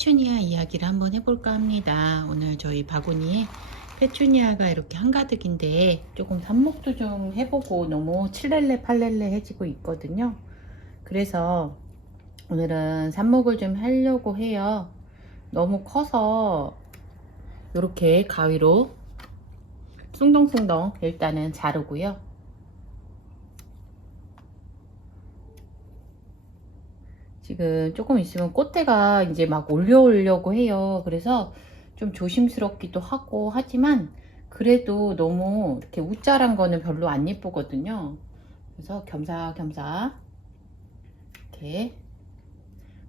페추니아 이야기를 한번 해볼까 합니다. 오늘 저희 바구니에 페추니아가 이렇게 한가득인데 조금 삽목도 좀 해보고 너무 칠렐레 팔렐레 해지고 있거든요. 그래서 오늘은 삽목을 좀 하려고 해요. 너무 커서 이렇게 가위로 숭덩숭덩 일단은 자르고요. 지금 조금 있으면 꽃대가 이제 막 올려오려고 해요. 그래서 좀 조심스럽기도 하고 하지만 그래도 너무 이렇게 우짜란 거는 별로 안 예쁘거든요. 그래서 겸사겸사 이렇게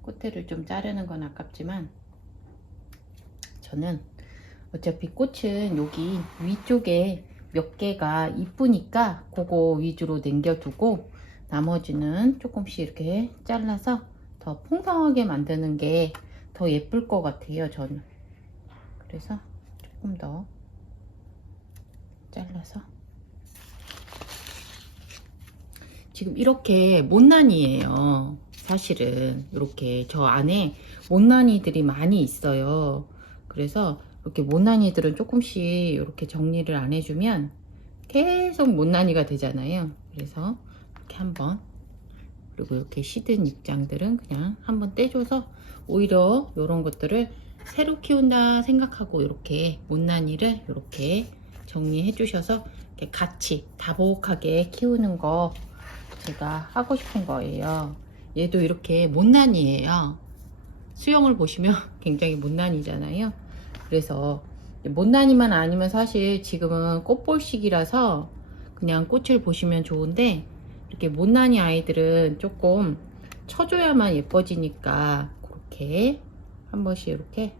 꽃대를 좀 자르는 건 아깝지만 저는 어차피 꽃은 여기 위쪽에 몇 개가 이쁘니까 그거 위주로 남겨두고 나머지는 조금씩 이렇게 잘라서 더 풍성하게 만드는 게 더 예쁠 것 같아요. 저는 그래서 조금 더 잘라서 지금 이렇게 못난이에요. 사실은 이렇게 저 안에 못난이들이 많이 있어요. 그래서 이렇게 못난이들은 조금씩 이렇게 정리를 안 해주면 계속 못난이가 되잖아요. 그래서 이렇게 한번, 그리고 이렇게 시든 입장들은 그냥 한번 떼줘서 오히려 이런 것들을 새로 키운다 생각하고 이렇게 못난이를 이렇게 정리해 주셔서 이렇게 같이 다복하게 키우는 거 제가 하고 싶은 거예요. 얘도 이렇게 못난이에요. 수영을 보시면 굉장히 못난이잖아요. 그래서 못난이만 아니면 사실 지금은 꽃볼 시기라서 그냥 꽃을 보시면 좋은데 이렇게 못난이 아이들은 조금 쳐줘야만 예뻐지니까 그렇게 한 번씩 이렇게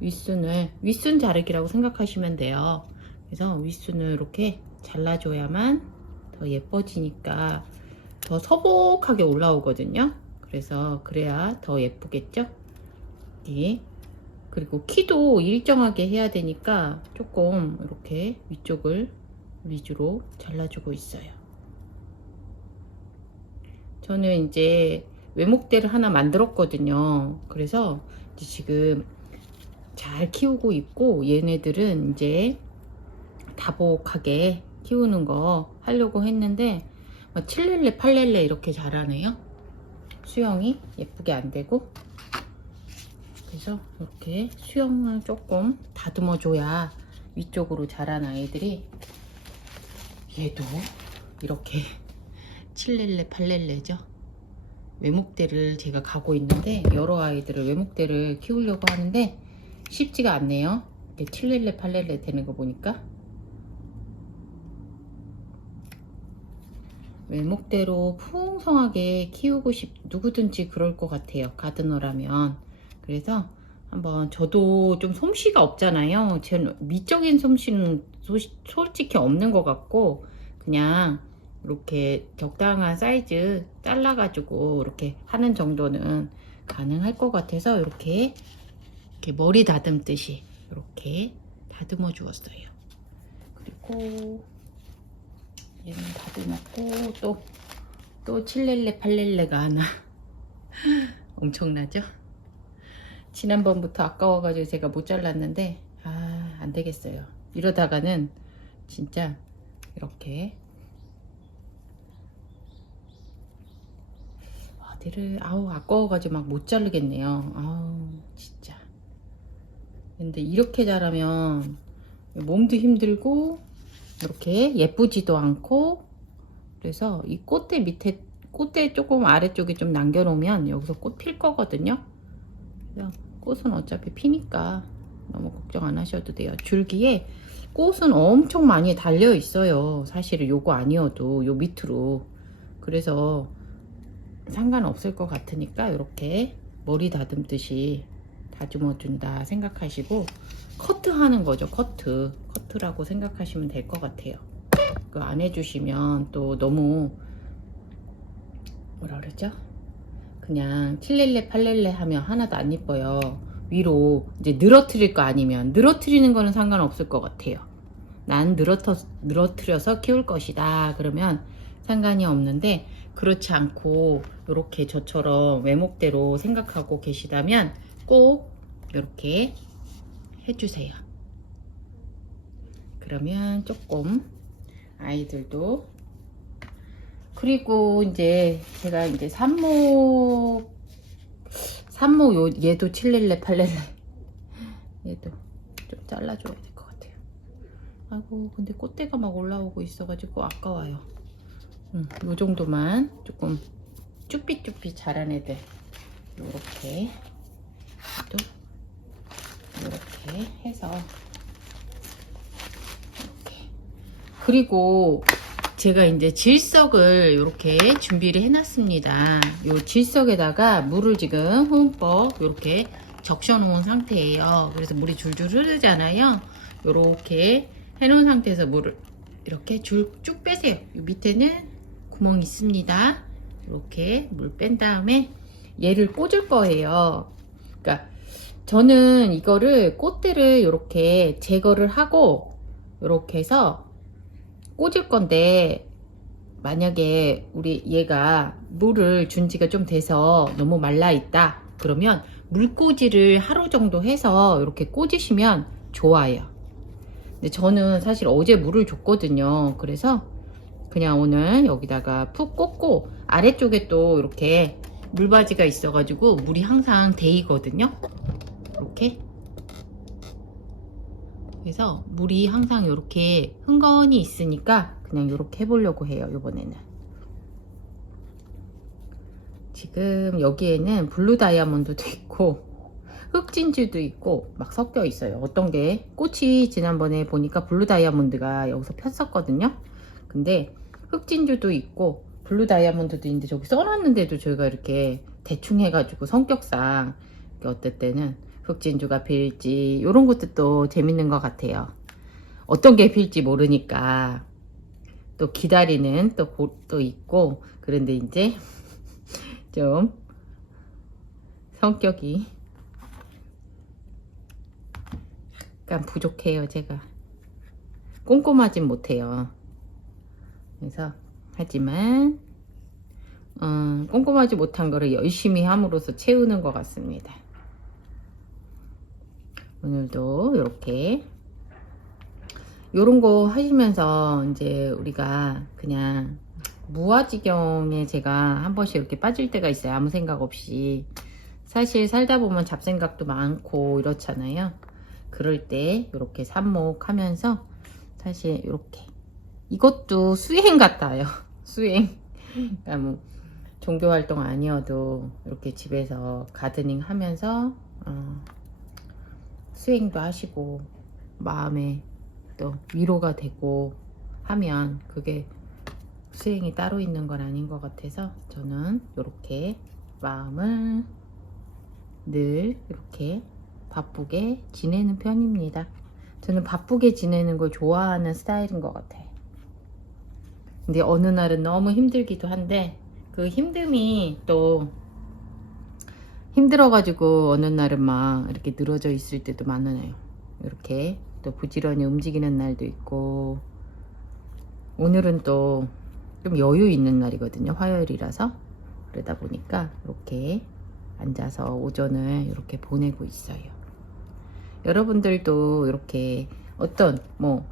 윗순 자르기라고 생각하시면 돼요. 그래서 윗순을 이렇게 잘라줘야만 더 예뻐지니까 더 서복하게 올라오거든요. 그래서 그래야 더 예쁘겠죠. 예. 그리고 키도 일정하게 해야 되니까 조금 이렇게 위쪽을 위주로 잘라주고 있어요. 저는 이제 외목대를 하나 만들었거든요. 그래서 이제 지금 잘 키우고 있고 얘네들은 이제 다복하게 키우는 거 하려고 했는데 7렐레 8렐레 이렇게 자라네요. 수영이 예쁘게 안 되고, 그래서 이렇게 수영을 조금 다듬어 줘야 위쪽으로 자란 아이들이, 얘도 이렇게 7렐레 8렐레죠. 외목대를 제가 가고 있는데 여러 아이들을 외목대를 키우려고 하는데 쉽지가 않네요. 이렇게 7렐레 8렐레 되는 거 보니까. 외목대로 풍성하게 키우고 누구든지 그럴 것 같아요. 가드너라면. 그래서 한번, 저도 좀 솜씨가 없잖아요. 제 미적인 솜씨는 솔직히 없는 것 같고 그냥 이렇게 적당한 사이즈 잘라가지고 이렇게 하는 정도는 가능할 것 같아서 이렇게 머리 다듬듯이 이렇게 다듬어 주었어요. 그리고 얘는 다듬었고 또 7렐레 8렐레가 하나 엄청나죠? 지난번부터 아까워가지고 제가 못 잘랐는데 안 되겠어요. 이러다가는 진짜 이렇게 어디를 아까워가지고 막 못 자르겠네요. 진짜. 근데 이렇게 자라면 몸도 힘들고 이렇게 예쁘지도 않고, 그래서 이 꽃대 밑에, 꽃대 조금 아래쪽에 좀 남겨놓으면 여기서 꽃 필 거거든요. 그래서 꽃은 어차피 피니까 너무 걱정 안 하셔도 돼요. 줄기에 꽃은 엄청 많이 달려 있어요. 사실은 요거 아니어도 요 밑으로. 그래서 상관없을 것 같으니까 이렇게 머리 다듬듯이 다듬어 준다 생각하시고 커트하는 거죠. 커트라고 생각하시면 될 것 같아요. 그 안 해주시면 또 너무 뭐라 그러죠? 그냥 7렐레 8렐레 하면 하나도 안 이뻐요. 위로 이제 늘어뜨릴 거 아니면, 늘어뜨리는 거는 상관없을 것 같아요. 난 늘어뜨려서 키울 것이다 그러면 상관이 없는데, 그렇지 않고 이렇게 저처럼 외목대로 생각하고 계시다면 꼭 이렇게 해주세요. 그러면 조금 아이들도, 그리고 이제 제가 이제 산모 얘도 7렐레 8렐레 얘도 좀 잘라줘야 될 것 같아요. 아이고 근데 꽃대가 막 올라오고 있어가지고 아까워요. 요 정도만 조금 쭈삣쭈삣 자란 애들 요렇게 또 이렇게 해서 이렇게. 그리고 제가 이제 질석을 이렇게 준비를 해놨습니다. 요 질석에다가 물을 지금 흠뻑 이렇게 적셔 놓은 상태예요. 그래서 물이 줄줄 흐르잖아요. 이렇게 해놓은 상태에서 물을 이렇게 쭉 빼세요. 요 밑에는 구멍이 있습니다. 이렇게 물 뺀 다음에 얘를 꽂을 거예요. 그러니까 저는 이거를 꽃대를 이렇게 제거를 하고 이렇게 해서 꽂을 건데, 만약에 우리 얘가 물을 준 지가 좀 돼서 너무 말라 있다 그러면 물꽂이를 하루 정도 해서 이렇게 꽂으시면 좋아요. 근데 저는 사실 어제 물을 줬거든요. 그래서 그냥 오늘 여기다가 푹 꽂고, 아래쪽에 또 이렇게 물바지가 있어 가지고 물이 항상 데이거든요. 이렇게. 그래서 물이 항상 이렇게 흥건히 있으니까 그냥 이렇게 해보려고 해요. 이번에는 지금 여기에는 블루 다이아몬드도 있고 흑진주도 있고 막 섞여 있어요. 어떤 게 꽃이 지난번에 보니까 블루 다이아몬드가 여기서 폈었거든요. 근데 흑진주도 있고 블루 다이아몬드도 있는데 저기 써놨는데도 저희가 이렇게 대충 해가지고 성격상 어떨 때는 흑진주가 필지 이런 것도 또 재밌는 것 같아요. 어떤 게 필지 모르니까 또 기다리는 또 있고. 그런데 이제 좀 성격이 약간 부족해요. 제가 꼼꼼하진 못해요. 그래서 하지만 꼼꼼하지 못한 거를 열심히 함으로써 채우는 것 같습니다. 오늘도 이렇게 요런 거 하시면서 이제 우리가 그냥 무아지경에 제가 한 번씩 이렇게 빠질 때가 있어요. 아무 생각 없이. 사실 살다 보면 잡생각도 많고 이렇잖아요. 그럴 때 이렇게 삽목하면서 사실 이렇게 이것도 수행 같아요. 수행. 그러니까 뭐 종교활동 아니어도 이렇게 집에서 가드닝 하면서 수행도 하시고 마음에 또 위로가 되고 하면 그게 수행이 따로 있는 건 아닌 것 같아서 저는 이렇게 마음을 늘 이렇게 바쁘게 지내는 편입니다. 저는 바쁘게 지내는 걸 좋아하는 스타일인 것 같아요. 근데 어느 날은 너무 힘들기도 한데 그 힘듦이 또 힘들어가지고 어느 날은 막 이렇게 늘어져 있을 때도 많아요. 이렇게 또 부지런히 움직이는 날도 있고, 오늘은 또 좀 여유 있는 날이거든요. 화요일이라서. 그러다 보니까 이렇게 앉아서 오전을 이렇게 보내고 있어요. 여러분들도 이렇게 어떤 뭐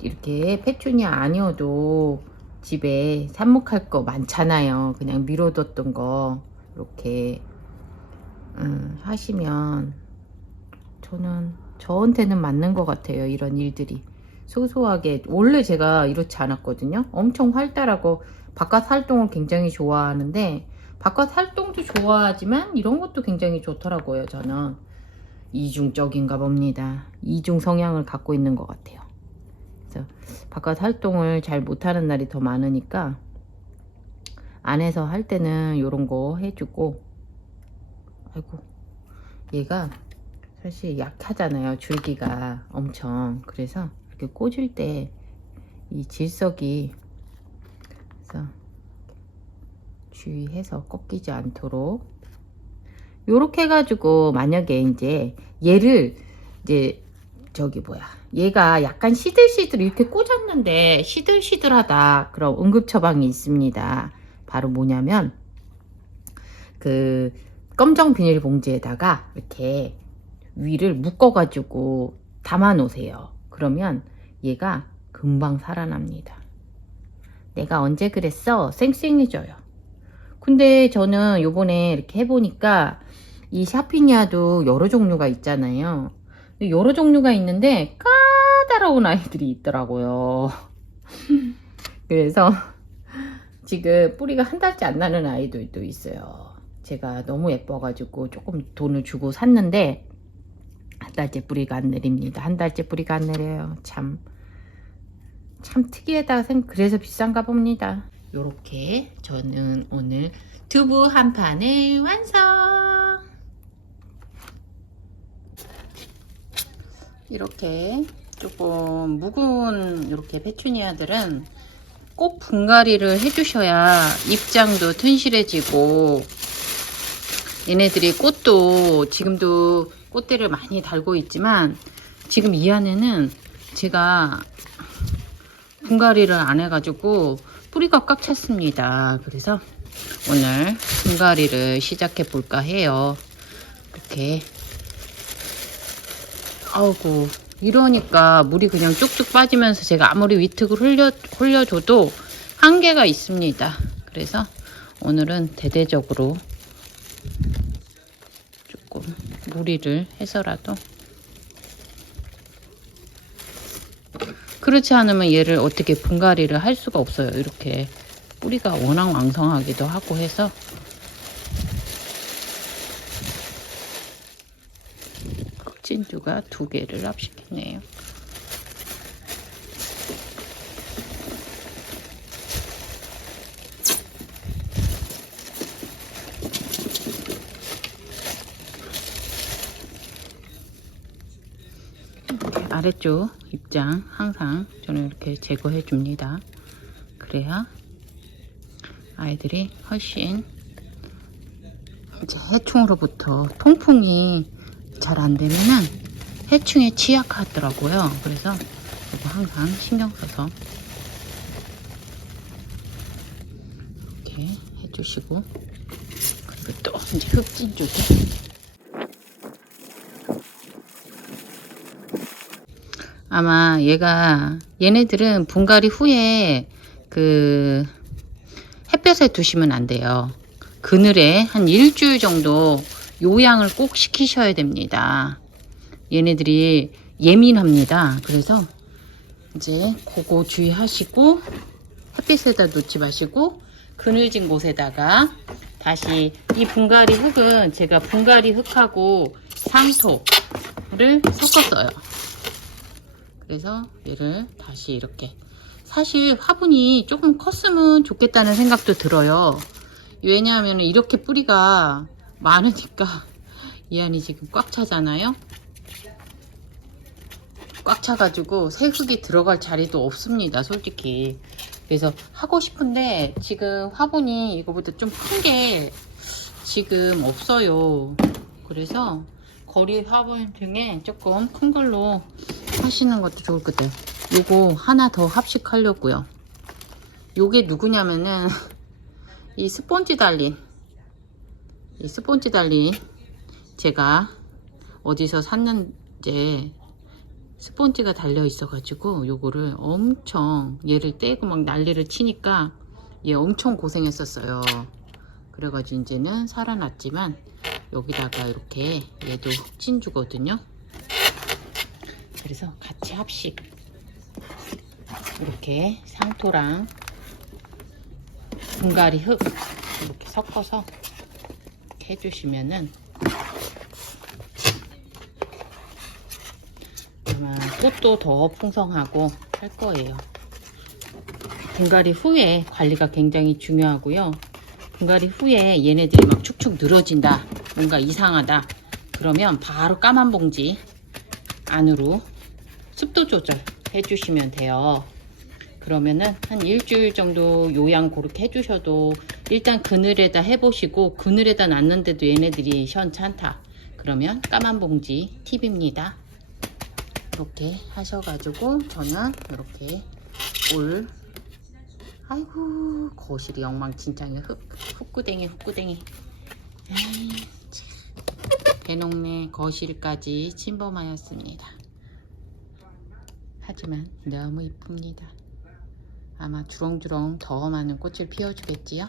이렇게 페추니아 아니어도 집에 삽목할 거 많잖아요. 그냥 미뤄뒀던 거 이렇게 하시면 저한테는 맞는 것 같아요. 이런 일들이 소소하게. 원래 제가 이렇지 않았거든요. 엄청 활달하고 바깥 활동을 굉장히 좋아하는데, 바깥 활동도 좋아하지만 이런 것도 굉장히 좋더라고요. 저는 이중적인가 봅니다. 이중 성향을 갖고 있는 것 같아요. 그래서 바깥 활동을 잘 못하는 날이 더 많으니까 안에서 할 때는 이런 거 해주고. 아이고, 얘가 사실 약하잖아요. 줄기가 엄청. 그래서 이렇게 꽂을 때 이 질석이, 그래서 주의해서 꺾이지 않도록 요렇게 해가지고, 만약에 이제 얘를 이제 얘가 약간 시들시들 이렇게 꽂았는데 시들시들하다, 그럼 응급처방이 있습니다. 바로 뭐냐면 그 검정 비닐봉지에다가 이렇게 위를 묶어가지고 담아 놓으세요. 그러면 얘가 금방 살아납니다. 내가 언제 그랬어? 쌩쌩해져요. 근데 저는 요번에 이렇게 해보니까 이 샤피니아도 여러 종류가 있잖아요. 여러 종류가 있는데 까다로운 아이들이 있더라고요. 그래서 지금 뿌리가 한 달째 안 나는 아이들도 있어요. 제가 너무 예뻐가지고 조금 돈을 주고 샀는데 한 달째 뿌리가 안 내립니다. 한 달째 뿌리가 안 내려요. 참 특이하다. 그래서 비싼가 봅니다. 요렇게 저는 오늘 두부 한 판을 완성. 이렇게 조금 묵은 이렇게 페추니아들은 꼭 분갈이를 해주셔야 입장도 튼실해지고, 얘네들이 꽃도 지금도 꽃대를 많이 달고 있지만 지금 이 안에는 제가 분갈이를 안 해가지고 뿌리가 꽉 찼습니다. 그래서 오늘 분갈이를 시작해 볼까 해요. 이렇게 아우고 이러니까 물이 그냥 쭉쭉 빠지면서 제가 아무리 위특을 흘려줘도 한계가 있습니다. 그래서 오늘은 대대적으로 조금 무리를 해서라도, 그렇지 않으면 얘를 어떻게 분갈이를 할 수가 없어요. 이렇게 뿌리가 워낙 왕성하기도 하고 해서. 흑진주가 2개를 합식했네요. 아래쪽 입장 항상 저는 이렇게 제거해 줍니다. 그래야 아이들이 훨씬 이제 해충으로부터, 통풍이 잘 안 되면은 해충에 취약하더라고요. 그래서 이거 항상 신경 써서 이렇게 해주시고, 그리고 또 이제 흑진 쪽에 아마 얘네들은 분갈이 후에 그 햇볕에 두시면 안 돼요. 그늘에 한 일주일 정도 요양을 꼭 시키셔야 됩니다. 얘네들이 예민합니다. 그래서 이제 그거 주의하시고, 햇빛에다 놓지 마시고 그늘진 곳에다가 다시, 이 분갈이 흙은 제가 분갈이 흙하고 상토를 섞었어요. 그래서 얘를 다시 이렇게, 사실 화분이 조금 컸으면 좋겠다는 생각도 들어요. 왜냐하면 이렇게 뿌리가 많으니까 이 안이 지금 꽉 차잖아요. 꽉 차가지고 새 흙이 들어갈 자리도 없습니다, 솔직히. 그래서 하고 싶은데 지금 화분이 이거보다 좀 큰 게 지금 없어요. 그래서 거리 화분 중에 조금 큰 걸로 하시는 것도 좋을 것 같아요. 요거 하나 더 합식하려고요. 요게 누구냐면은 이 스폰지 달린 제가 어디서 샀는지 스폰지가 달려 있어 가지고 요거를 엄청, 얘를 떼고 막 난리를 치니까 얘 엄청 고생했었어요. 그래가지고 이제는 살아났지만 여기다가 이렇게, 얘도 흑진주거든요. 그래서 같이 합식, 이렇게 상토랑 분갈이 흙 이렇게 섞어서 이렇게 해주시면은 아마 꽃도 더 풍성하고 할 거예요. 분갈이 후에 관리가 굉장히 중요하고요. 분갈이 후에 얘네들이 막 축축 늘어진다, 뭔가 이상하다, 그러면 바로 까만 봉지 안으로 습도 조절 해주시면 돼요. 그러면은 한 일주일 정도 요양 그렇게 해주셔도, 일단 그늘에다 해보시고 그늘에다 놨는데도 얘네들이 시원찮다 그러면 까만 봉지 팁입니다. 이렇게 하셔가지고 저는 이렇게 아이고 거실이 엉망진창이야. 흙구댕이. 에이, 제 동네 거실까지 침범하였습니다. 하지만 너무 이쁩니다. 아마 주렁주렁 더 많은 꽃을 피워주겠지요.